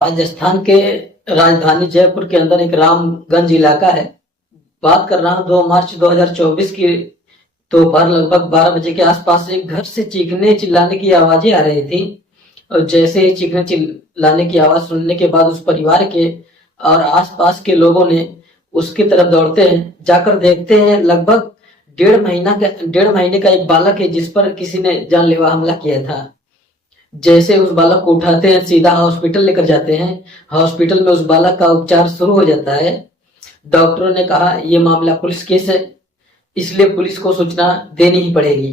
राजस्थान के राजधानी जयपुर के अंदर एक रामगंज इलाका है। बात कर रहा हूँ 2 मार्च 2024 की दोपहर लगभग 12 बजे के आसपास एक घर से चीखने चिल्लाने की आवाजें आ रही थी। और जैसे ही चीखने चिल्लाने की आवाज सुनने के बाद उस परिवार के और आसपास के लोगों ने उसकी तरफ दौड़ते हैं। जाकर देखते हैं लगभग 1.5 महीने का एक बालक है जिस पर किसी ने जानलेवा हमला किया था। जैसे उस बालक को उठाते हैं सीधा हॉस्पिटल लेकर जाते हैं। हॉस्पिटल में उस बालक का उपचार शुरू हो जाता है। डॉक्टरों ने कहा यह मामला पुलिस केस है, इसलिए पुलिस को सूचना देनी ही पड़ेगी।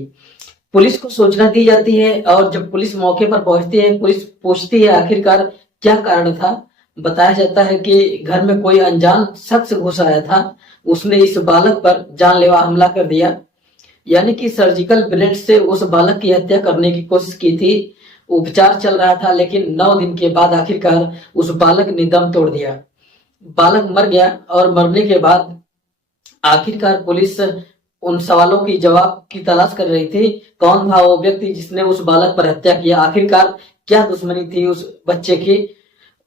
पुलिस को सूचना दी जाती है और जब पुलिस मौके पर पहुंचती है, पुलिस पूछती है आखिरकार क्या कारण था। बताया जाता है कि घर में कोई अनजान शख्स घुस आया था, उसने इस बालक पर जानलेवा हमला कर दिया। यानी कि सर्जिकल ब्लेड से उस बालक की हत्या करने की कोशिश की थी। उपचार चल रहा था लेकिन 9 दिन के बाद आखिरकार उस बालक ने दम तोड़ दिया। बालक मर गया और मरने के बाद आखिरकार पुलिस उन सवालों की जवाब की तलाश कर रही थी। कौन था वो व्यक्ति जिसने उस बालक पर हत्या किया, आखिरकार क्या दुश्मनी थी उस बच्चे की।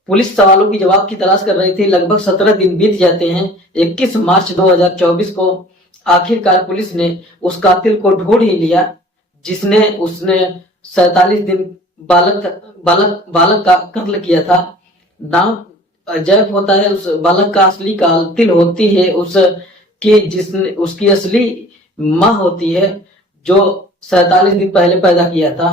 पुलिस सवालों की जवाब की तलाश कर रही थी। लगभग 17 दिन बीत जाते हैं। 21 मार्च 2024 को आखिरकार पुलिस ने उस कातिल को ढूंढ ही लिया जिसने उसने 47 दिन बालक का कत्ल किया था। नाम जैफ होता है उस बालक का, असली कातिल होती है उसकी जिसने उसकी असली माँ होती है जो 47 दिन पहले पैदा किया था।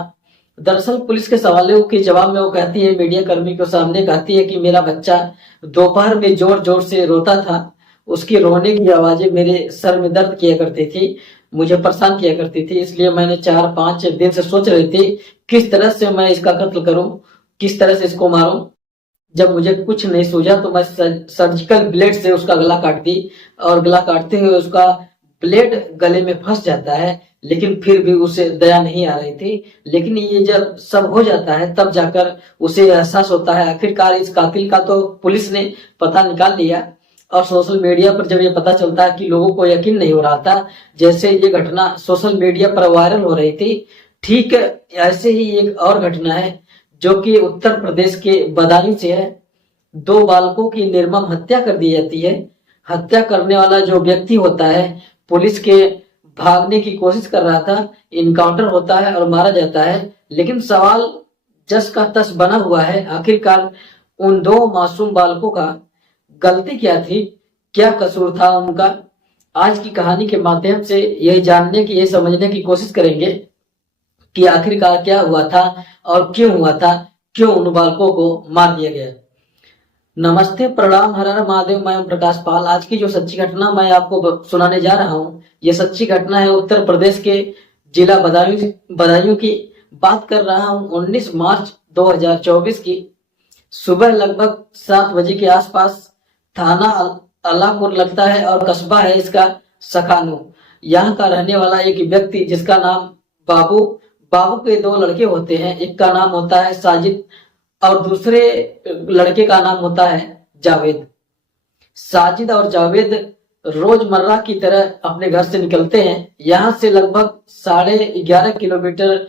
दरअसल पुलिस के सवालों के जवाब में वो कहती है, मीडिया कर्मी के सामने कहती है कि मेरा बच्चा दोपहर में जोर जोर से रोता था, उसकी रोने की आवाजें मेरे सर में दर्द किया करती थी, मुझे परेशान किया करती थी। इसलिए मैंने 4-5 दिन से सोच रही थी किस तरह से मैं इसका कत्ल करूं, किस तरह से इसको मारूं। जब मुझे कुछ नहीं सूझा तो मैं सर्जिकल ब्लेड से उसका गला काट दी और गला काटते हुए उसका ब्लेड गले में फंस जाता है, लेकिन फिर भी उसे दया नहीं आ रही थी। लेकिन ये जब सब हो जाता है तब जाकर उसे एहसास होता है आखिरकार इस कातिल का तो पुलिस ने पता निकाल लिया। और सोशल मीडिया पर जब ये पता चलता है कि लोगों को यकीन नहीं हो रहा था, जैसे ये घटना सोशल मीडिया पर वायरल हो रही थी, ठीक ऐसे ही एक और घटना है जो कि उत्तर प्रदेश के बदायूं से है। 2 बालकों की निर्मम हत्या कर दी जाती है। हत्या करने वाला जो व्यक्ति होता है पुलिस के भागने की कोशिश कर रहा था, इनकाउंटर होता है और मारा जाता है। लेकिन सवाल जस का तस बना हुआ है, आखिरकार उन 2 मासूम बालकों का गलती क्या थी, क्या कसूर था उनका। आज की कहानी के माध्यम से यही जानने की, यही समझने की कोशिश करेंगे कि आखिरकार क्या हुआ था और क्यों हुआ था, क्यों उन बालकों को मार दिया गया। नमस्ते, प्रणाम, हर हर महादेव। मैं प्रकाश पाल। आज की जो सच्ची घटना मैं आपको सुनाने जा रहा हूँ, ये सच्ची घटना है उत्तर प्रदेश के जिला बदायूं की। बात कर रहा हूँ 19 मार्च 2024 की। सुबह लगभग 7 बजे के आसपास थाना अल्लाहपुर लगता है और कस्बा है इसका सखानू। यहाँ का रहने वाला एक व्यक्ति जिसका नाम बाबू बाबू के 2 लड़के होते हैं। एक का नाम होता है साजिद और दूसरे लड़के का नाम होता है जावेद। साजिद और जावेद रोजमर्रा की तरह अपने घर से निकलते हैं। यहाँ से लगभग 11.5 किलोमीटर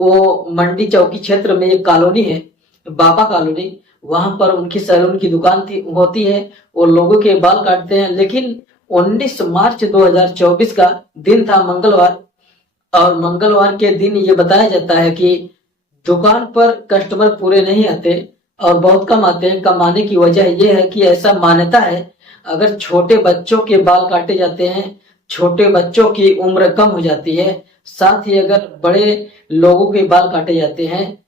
वो मंडी चौकी क्षेत्र में एक कॉलोनी है, बाबा कॉलोनी। वहां पर उनकी सैलून की दुकान होती है, वो लोगों के बाल काटते हैं। लेकिन 19 मार्च 2024 का दिन था, मंगलवार। और मंगलवार के दिन ये बताया जाता है कि दुकान पर कस्टमर पूरे नहीं आते और बहुत कम आते हैं। कम आने की वजह यह है कि ऐसा मान्यता है अगर छोटे बच्चों के बाल काटे जाते हैं, छोटे बच्चों की उम्र कम हो जाती है, साथ ही अगर बड़े लोगों के बाल काटे जाते हैं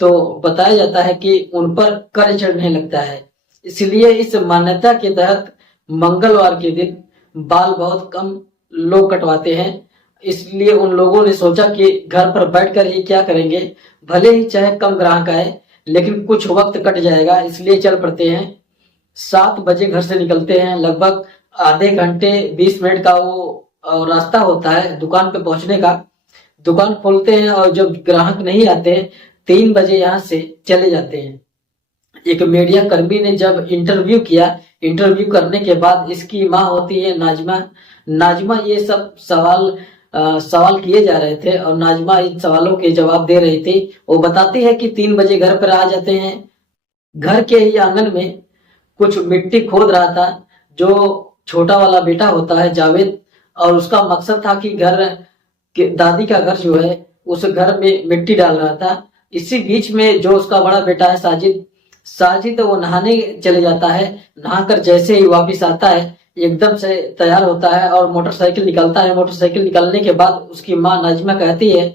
तो बताया जाता है कि उन पर कर चढ़ने लगता है। इसलिए इस मान्यता के तहत मंगलवार के दिन बाल बहुत कम लोग कटवाते हैं। इसलिए उन लोगों ने सोचा कि घर पर बैठकर ही क्या करेंगे, भले ही चाहे कम ग्राहक आए लेकिन कुछ वक्त कट जाएगा, इसलिए चल पड़ते हैं। 7 बजे घर से निकलते हैं। लगभग आधे घंटे 20 मिनट का वो रास्ता होता है दुकान पे पहुंचने का। दुकान खोलते हैं और जब ग्राहक नहीं आते 3 बजे यहाँ से चले जाते हैं। एक मीडिया कर्मी ने जब इंटरव्यू किया, इंटरव्यू करने के बाद इसकी माँ होती है नाजमा ये सब सवाल किए जा रहे थे और नाजमा इन सवालों के जवाब दे रही थी। वो बताती है कि 3 बजे घर पर आ जाते हैं। घर के ही आंगन में कुछ मिट्टी खोद रहा था। जो छोटा वाला बेटा होता है जावेद, और उसका मकसद था कि घर के दादी का घर जो है उस घर में मिट्टी डाल रहा था। इसी बीच में जो उसका बड़ा बेटा है साजिद, साजिद वो नहाने चले जाता है। नहाकर जैसे ही वापस आता है एकदम से तैयार होता है और मोटरसाइकिल निकलता है। मोटरसाइकिल निकलने के बाद उसकी माँ नाजिमा कहती है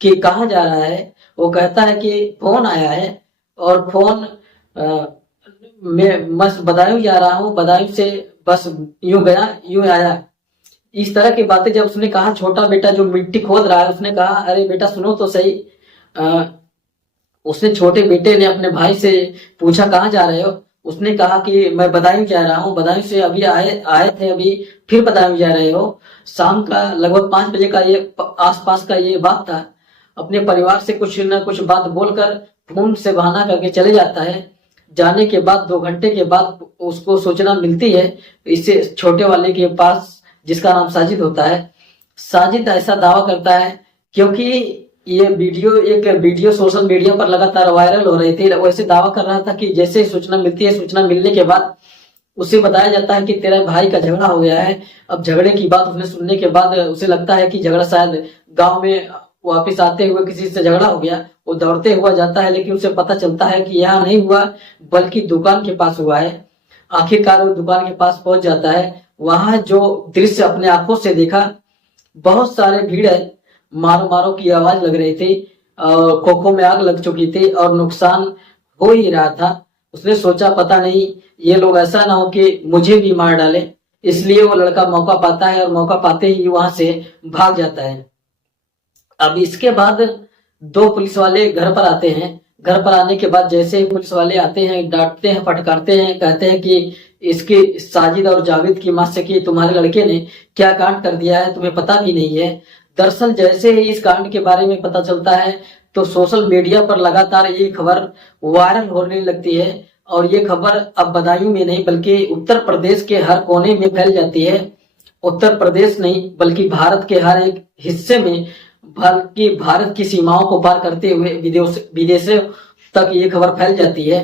कि कहाँ जा रहा है। वो कहता है कि फोन आया है, और फोन मैं बस बदायूं जा रहा हूँ, बदायूं से बस यूं गया यूं आया। इस तरह की बातें जब उसने कहा, छोटा बेटा जो मिट्टी खोद रहा है उसने कहा, अरे बेटा सुनो तो सही। आ, उसने छोटे बेटे ने अपने भाई से पूछा कहाँ जा रहे हो। उसने कहा कि मैं बदायूं जा रहा हूँ, बदायूं से अभी आए आए थे, अभी फिर बदायूं जा रहे हो। शाम का लगभग 5 बजे का ये आसपास का ये बात था। अपने परिवार से कुछ न कुछ बात बोलकर फोन से बहाना करके चले जाता है। जाने के बाद 2 घंटे के बाद उसको सूचना मिलती है इससे छोटे वाले के पास, जिसका नाम साजिद होता है। साजिद ऐसा दावा करता है, क्योंकि ये वीडियो सोशल मीडिया पर लगातार वायरल हो रही थी, वैसे दावा कर रहा था कि जैसे ही सूचना मिलती है, सूचना मिलने के बाद उसे बताया जाता है कि तेरे भाई का झगड़ा हो गया है। अब झगड़े की बात उसने सुनने के बाद उसे लगता है कि झगड़ा शायद गांव में वापस आते हुए किसी से झगड़ा हो गया। वो दौड़ते हुआ जाता है, लेकिन उसे पता चलता है कि यहाँ नहीं हुआ बल्कि दुकान के पास हुआ है। आखिरकार वो दुकान के पास पहुंच जाता है। वहां जो दृश्य अपने आंखों से देखा, बहुत सारे भीड़ है, मारो मारो की आवाज लग रही थी, खोखों में आग लग चुकी थी और नुकसान हो ही रहा था। उसने सोचा पता नहीं ये लोग ऐसा ना हो कि मुझे भी मार डाले, इसलिए वो लड़का मौका पाता है और मौका पाते ही वहां से भाग जाता है। अब इसके बाद 2 पुलिस वाले घर पर आते हैं। घर पर आने के बाद जैसे ही पुलिस वाले आते हैं, डांटते हैं, फटकारते हैं, कहते हैं कि इसके साजिद और जावेद की मां से कि तुम्हारे लड़के ने क्या कांड कर दिया है, तुम्हें पता भी नहीं है। दरअसल जैसे ही इस कांड के बारे में पता चलता है तो सोशल मीडिया पर लगातार ये खबर वायरल होने लगती है, और ये खबर अब बदायूं में नहीं बल्कि उत्तर प्रदेश के हर कोने में फैल जाती है। उत्तर प्रदेश नहीं बल्कि भारत के हर एक हिस्से में, बल्कि भारत की सीमाओं को पार करते हुए विदेशों तक ये खबर फैल जाती है।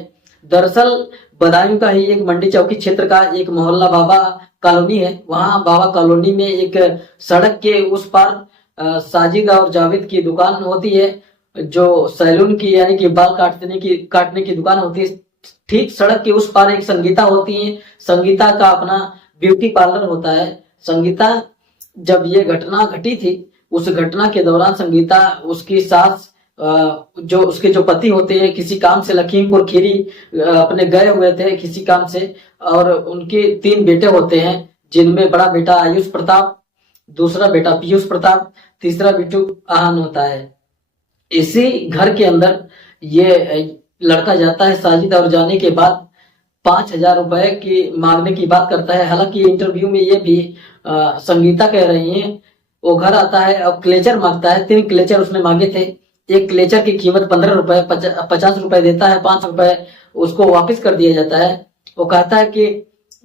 दरअसल बदायूं का ही एक मंडी चौकी क्षेत्र का एक मोहल्ला बाबा कॉलोनी है। वहां बाबा कॉलोनी में एक सड़क के उस पार साजिद और जावेद की दुकान होती है, जो सैलून की यानी कि बाल काटने की दुकान होती है। ठीक सड़क के उस पार एक संगीता होती है। संगीता का अपना ब्यूटी पार्लर होता है। संगीता, जब ये घटना घटी थी, उस घटना के दौरान संगीता, उसकी सास, जो उसके जो पति होते हैं, किसी काम से लखीमपुर खीरी अपने गए हुए थे किसी काम से, और उनके 3 बेटे होते हैं, जिनमें बड़ा बेटा आयुष प्रताप, दूसरा बेटा पीयूष प्रताप, तीसरा बिट्टू आहन होता है। इसी घर के अंदर ये लड़का जाता है साजिद, और जाने के बाद 5,000 रुपए की मांगने की बात करता है। हालांकि इंटरव्यू में ये भी संगीता कह रही है। वो घर आता है, अब क्लेचर मांगता है। 3 क्लेचर उसने मांगे थे। एक क्लेचर की कीमत 15 रुपए, 50 रुपए देता है, 5 रुपए उसको वापस कर दिया जाता है। वो कहता है कि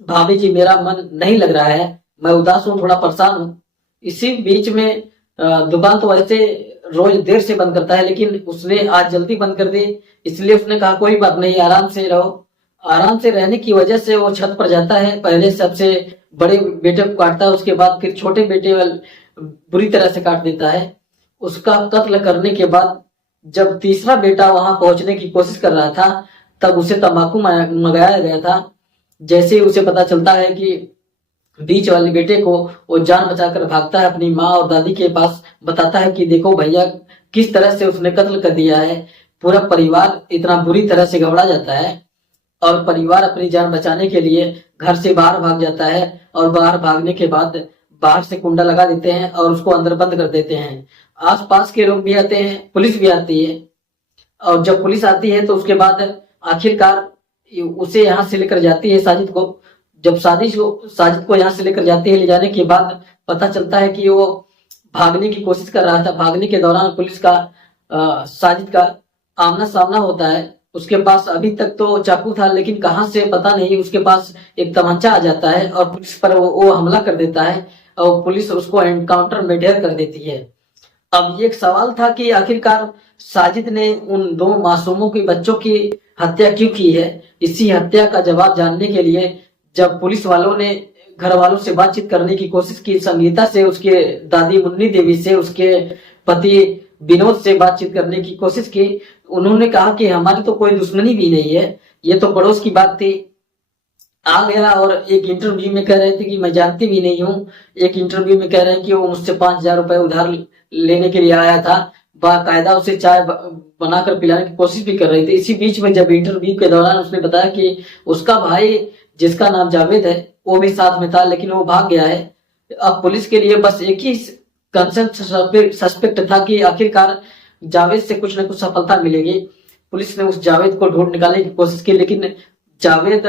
भाभी जी मेरा मन नहीं लग रहा है, मैं उदास हूँ, थोड़ा परेशान हूँ। इसी बीच में दुकान तो वैसे रोज देर से बंद करता है, लेकिन उसने आज जल्दी बंद कर दी, इसलिए उसने कहा कोई बात नहीं, आराम से रहो। आराम से रहने की वजह से वो छत पर जाता है। पहले सबसे बड़े बेटे को काटता है, उसके बाद फिर छोटे बेटे बुरी तरह से काट देता है। उसका कत्ल करने के बाद जब तीसरा बेटा वहां पहुंचने की कोशिश कर रहा था, तब उसे तंबाकू मंगाया गया था। जैसे ही उसे पता चलता है कि बीच वाले बेटे को, वो जान बचाकर भागता है अपनी माँ और दादी के पास, बताता है कि देखो भैया किस तरह से उसने कत्ल कर दिया है। पूरा परिवार इतना बुरी तरह से घबरा जाता है, और परिवार अपनी जान बचाने के लिए घर से बाहर भाग जाता है। और बाहर भागने के बाद बाहर से कुंडा लगा देते हैं और उसको अंदर बंद कर देते हैं। आसपास के लोग भी आते हैं, पुलिस भी आती है, और जब पुलिस आती है तो उसके बाद आखिरकार उसे यहाँ से लेकर जाती है साजिद को। जब साजिद को यहाँ से लेकर जाती है, ले जाने के बाद पता चलता है कि वो भागने की कोशिश कर रहा था। भागने के दौरान पुलिस का साजिद का आमना सामना होता है। उसके पास अभी तक तो चाकू था, लेकिन कहां से पता नहीं उसके पास एक तमंचा आ जाता है और पुलिस पर वो हमला कर देता है, और पुलिस उसको एनकाउंटर में ढेर कर देती है। अब ये एक सवाल था कि आखिरकार साजिद ने उन 2 मासूमों के बच्चों की हत्या क्यों की है। इसी हत्या का जवाब जानने के लिए जब पुलिस वालों ने घर वालों से बातचीत करने की कोशिश की, संगीता से, उसके दादी मुन्नी देवी से, उसके पति विनोद से बातचीत करने की कोशिश की, उन्होंने कहा कि हमारी तो कोई दुश्मनी भी नहीं है, ये तो पड़ोस की बात थी। आ गया और एक इंटरव्यू में कह रहे थे कि मैं जानती भी नहीं हूँ। एक इंटरव्यू में कह रहे हैं कि वो मुझसे 5,000 रुपए उधार लेने के लिए आया था, बाकायदा उसे चाय बनाकर पिलाने की कोशिश भी कर रही थी। इसी बीच में जब इंटरव्यू के दौरान उसने बताया कि उसका भाई जिसका नाम जावेद है वो भी साथ में था, लेकिन वो भाग गया है। अब पुलिस के लिए बस एक ही कंसर्न सस्पेक्ट था कि आखिरकार जावेद से कुछ न कुछ सफलता मिलेगी। पुलिस ने उस जावेद को ढूंढ निकालने की कोशिश की, लेकिन जावेद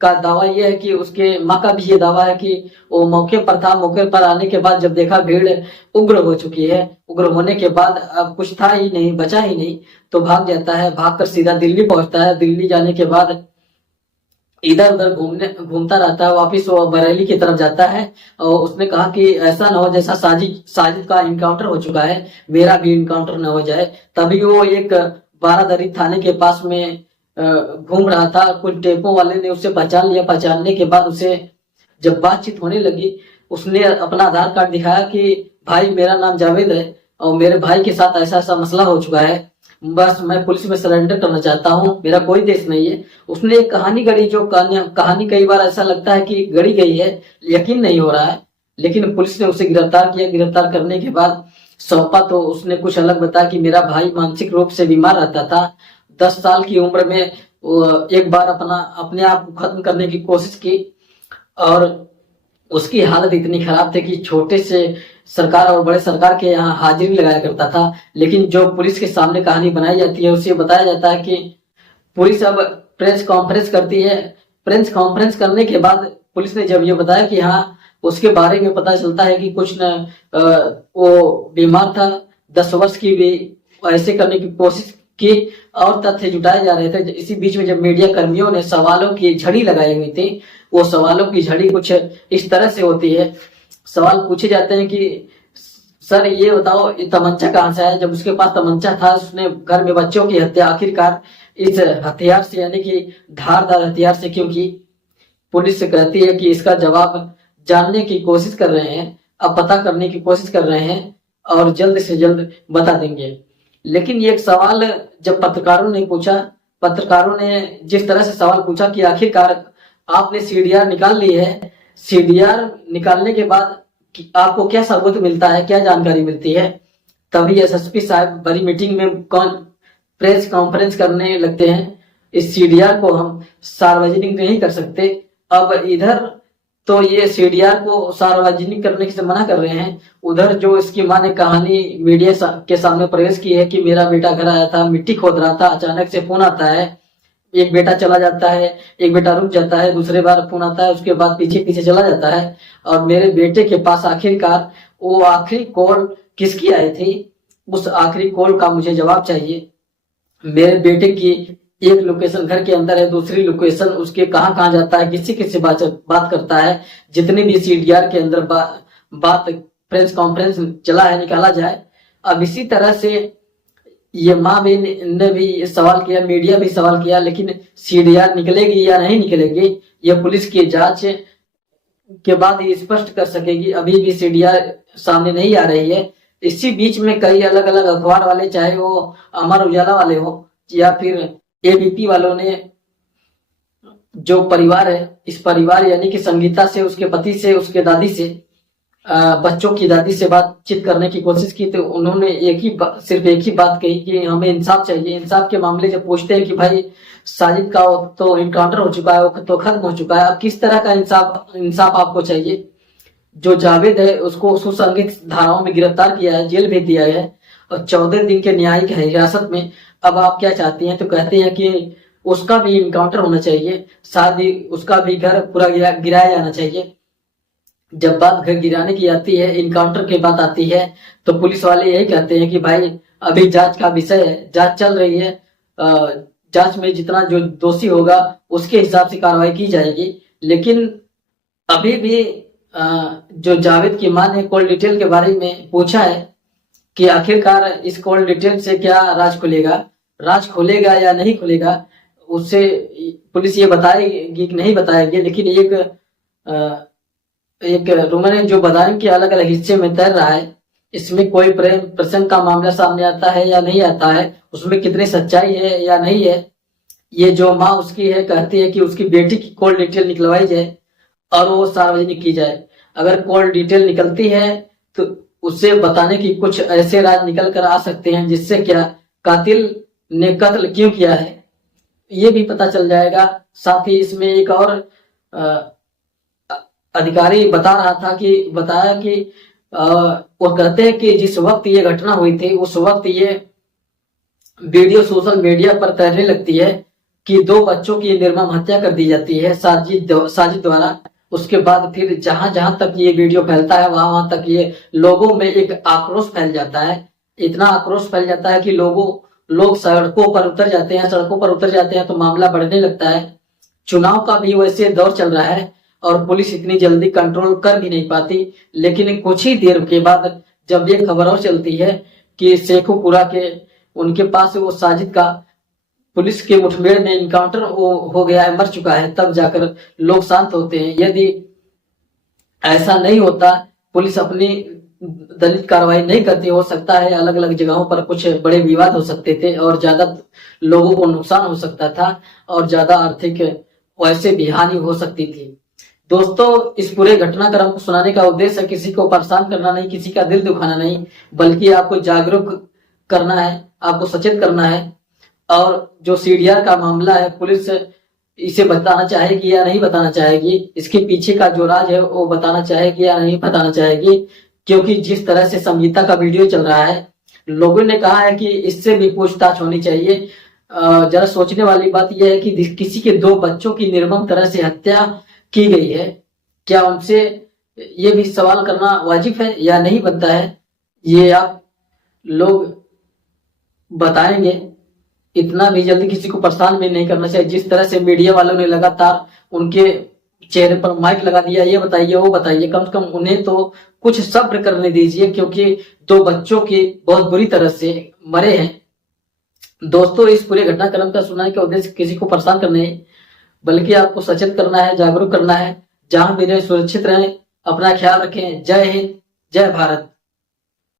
का दावा यह है कि उसके माँ का भी ये दावा है कि वो मौके पर था। मौके पर आने के बाद जब देखा भीड़ उग्र हो चुकी है, उग्र होने के बाद अब कुछ था ही नहीं, बचा ही नहीं, तो भाग जाता है। भागकर सीधा दिल्ली पहुंचता है। दिल्ली जाने के बाद इधर उधर घूमता रहता है। वापिस वो बरेली की तरफ जाता है और उसने कहा कि ऐसा ना हो जैसा साजिद का इनकाउंटर हो चुका है, मेरा भी इनकाउंटर न हो जाए। तभी वो एक बारादरी थाने के पास में घूम रहा था। कुछ टेपो वाले ने उसे पहचान लिया। पहचानने के बाद उसे जब बातचीत होने लगी, उसने अपना आधार कार्ड दिखाया कि भाई मेरा नाम जावेद है और मेरे भाई के साथ ऐसा ऐसा मसला हो चुका है, बस मैं पुलिस में सरेंडर करना चाहता हूँ, मेरा कोई देश नहीं है। उसने एक कहानी गढ़ी, जो कहानी कई बार ऐसा लगता है कि गढ़ी गई है, यकीन नहीं हो रहा है। लेकिन पुलिस ने उसे गिरफ्तार किया। गिरफ्तार करने के बाद सौंपा तो उसने कुछ अलग बताया कि मेरा भाई मानसिक रूप से बीमार रहता था। 10 साल की उम्र में एक बार अपने आप को खत्म करने की कोशिश की और उसकी हालत इतनी खराब थी कि छोटे से सरकार और बड़े सरकार के यहाँ हाजिरी लगाया करता था। लेकिन जो पुलिस के सामने कहानी बनाई जाती है, उसे बताया जाता है कि पुलिस अब प्रेस कॉन्फ्रेंस करती है। प्रेस कॉन्फ्रेंस करने के बाद पुलिस ने जब ये बताया कि हाँ, उसके बारे में पता चलता है कि कुछ न वो बीमार था, 10 वर्ष की भी ऐसे करने की कोशिश की और तथ्य जुटाए जा रहे थे। इसी बीच में जब मीडिया कर्मियों ने सवालों की झड़ी लगाई हुई थी, वो सवालों की झड़ी कुछ इस तरह से होती है। सवाल पूछे जाते हैं कि सर ये बताओ, ये तमंचा कहाँ से आया? जब उसके पास तमंचा था, उसने घर में बच्चों की हत्या आखिरकार इस हथियार से, यानी कि धारदार हथियार से क्यों की? पुलिस से कहती है कि इसका जवाब जानने की कोशिश कर रहे हैं, अब पता करने की कोशिश कर रहे हैं और जल्द से जल्द बता देंगे। लेकिन ये एक सवाल जब पत्रकारों ने पूछा, पत्रकारों ने जिस तरह से सवाल पूछा कि आखिरकार आपने सीडीआर निकाल ली है, सीडीआर निकालने के बाद आपको क्या सबूत मिलता है, क्या जानकारी मिलती है? तभी एसएसपी साहब बड़ी मीटिंग में प्रेस कॉन्फ्रेंस करने लगते हैं। इस सीडीआर को हम सार्वजनिक नहीं कर सकते। अब इधर तो ये सीडीआर को सार्वजनिक करने से मना कर रहे हैं, उधर जो इसकी माँ ने कहानी मीडिया के सामने प्रवेश की है कि मेरा बेटा घर आया था, मिट्टी खोद रहा था, अचानक से फोन आता है, एक बेटा चला जाता है, एक बेटा रुक जाता है, दूसरे बार फोन आता है, उसके बाद पीछे पीछे चला जाता है और मेरे बेटे के पास आखिरकार वो आखिरी कॉल किसकी आई थी, उस आखिरी कॉल का मुझे जवाब चाहिए। मेरे बेटे की एक लोकेशन घर के अंदर है, दूसरी लोकेशन उसके कहाँ कहाँ जाता है, किसी किसी बात करता है। जितने भी सीडीआर के अंदर बात प्रेस कॉन्फ्रेंस चला है, निकाला जाए। अब इसी तरह से ये माँ भी ने भी सवाल किया, मीडिया भी सवाल किया, लेकिन सीडीआर निकलेगी या नहीं निकलेगी, ये पुलिस की जांच के बाद ही स्पष्ट कर सकेगी। अभी भी सीडीआर सामने नहीं आ रही है। इसी बीच में कई अलग अलग अखबार वाले, चाहे वो अमर उजाला वाले हो या फिर एबीपी वालों ने, जो परिवार है, इस परिवार यानी कि संगीता से, उसके पति से, उसके दादी से, बच्चों की दादी से बातचीत करने की कोशिश की, तो उन्होंने सिर्फ एक ही बात कही कि हमें इंसाफ चाहिए। इंसाफ के मामले जब पूछते हैं कि भाई साजिद का तो इनकाउंटर हो चुका है, वो तो खत्म हो चुका है, अब किस तरह का इंसाफ आपको चाहिए? जो जावेद है उसको सुसंगत धाराओं में गिरफ्तार किया है, जेल भेज दिया है और 14 दिन के न्यायिक हिरासत में। अब आप क्या चाहती हैं? तो कहते हैं कि उसका भी इनकाउंटर होना चाहिए, साथ ही उसका भी घर पूरा गिराया जाना चाहिए। जब बात घर गिराने की आती है, इनकाउंटर की बात आती है, तो पुलिस वाले यही कहते हैं कि भाई अभी जांच का विषय है, जांच चल रही है, जांच में जितना जो दोषी होगा उसके हिसाब से कार्रवाई की जाएगी। लेकिन अभी भी जो जावेद की मां ने कॉल डिटेल के बारे में पूछा है, कि आखिरकार इस कॉल डिटेल से क्या राज खुलेगा या नहीं खुलेगा, उससे पुलिस ये बताएगी कि नहीं बताएगी। लेकिन एक रूमर है जो बदायूं के अलग अलग हिस्से में तैर रहा है। इसमें कोई प्रेम प्रसंग का मामला सामने आता है या नहीं आता है, उसमें कितनी सच्चाई है या नहीं है। ये जो माँ उसकी है कहती है कि उसकी बेटी की कॉल डिटेल निकलवाई जाए और वो सार्वजनिक की जाए। अगर कॉल डिटेल निकलती है तो उसे बताने की कुछ ऐसे राज निकल कर आ सकते हैं जिससे क्या कातिल ने कत्ल क्यों किया है ये भी पता चल जाएगा। साथ ही इसमें एक और अधिकारी बताया कि वो कहते हैं कि जिस वक्त ये घटना हुई थी उस वक्त ये वीडियो सोशल मीडिया पर तैरने लगती है कि 2 बच्चों की निर्मम हत्या कर दी जाती है साजिद द्वारा। उसके बाद फिर जहां जहां तक ये वीडियो फैलता है वहां तक ये लोगों में एक आक्रोश फैल जाता है। इतना आक्रोश फैल जाता है कि लोग सड़कों पर उतर जाते हैं तो मामला बढ़ने लगता है। चुनाव का भी वैसे दौर चल रहा है और पुलिस इतनी जल्दी कंट्रोल कर भी नहीं पाती। लेकिन कुछ ही देर के बाद जब ये खबर और चलती है कि शेखुपुरा के उनके पास वो साजिद का पुलिस के मुठभेड़ में इनकाउंटर हो गया है, मर चुका है, तब जाकर लोग शांत होते हैं। यदि ऐसा नहीं होता, पुलिस अपनी दलित कार्रवाई नहीं करती, हो सकता है अलग अलग जगहों पर कुछ बड़े विवाद हो सकते थे और ज्यादा लोगों को नुकसान हो सकता था और ज्यादा आर्थिक वैसे भी हानि हो सकती थी। दोस्तों, इस पूरे घटनाक्रम को सुनाने का उद्देश्य किसी को परेशान करना नहीं, किसी का दिल दुखाना नहीं, बल्कि आपको जागरूक करना है, आपको सचेत करना है। और जो सीडीआर का मामला है, पुलिस इसे बताना चाहेगी या नहीं बताना चाहेगी, इसके पीछे का जो राज है वो बताना चाहेगी या नहीं बताना चाहेगी। क्योंकि जिस तरह से संगीता का वीडियो चल रहा है, लोगों ने कहा है कि इससे भी पूछताछ होनी चाहिए। जरा सोचने वाली बात यह है कि किसी के 2 बच्चों की निर्मम तरह से हत्या की गई है, क्या उनसे ये भी सवाल करना वाजिब है या नहीं बनता है, ये आप लोग बताएंगे। इतना भी जल्दी किसी को परेशान भी नहीं करना चाहिए। जिस तरह से मीडिया वालों ने लगातार उनके चेहरे पर माइक लगा दिया, ये बताइए वो बताइए, कम से कम उन्हें तो कुछ सब्र करने दीजिए, क्योंकि 2 बच्चों की बहुत बुरी तरह से मरे हैं। दोस्तों, इस पूरे घटनाक्रम का सुनाने का उद्देश्य किसी को परेशान करना नहीं, बल्कि आपको सचेत करना है, जागरूक करना है। जहां भी रहे सुरक्षित रहें, अपना ख्याल रखें। जय हिंद, जय भारत।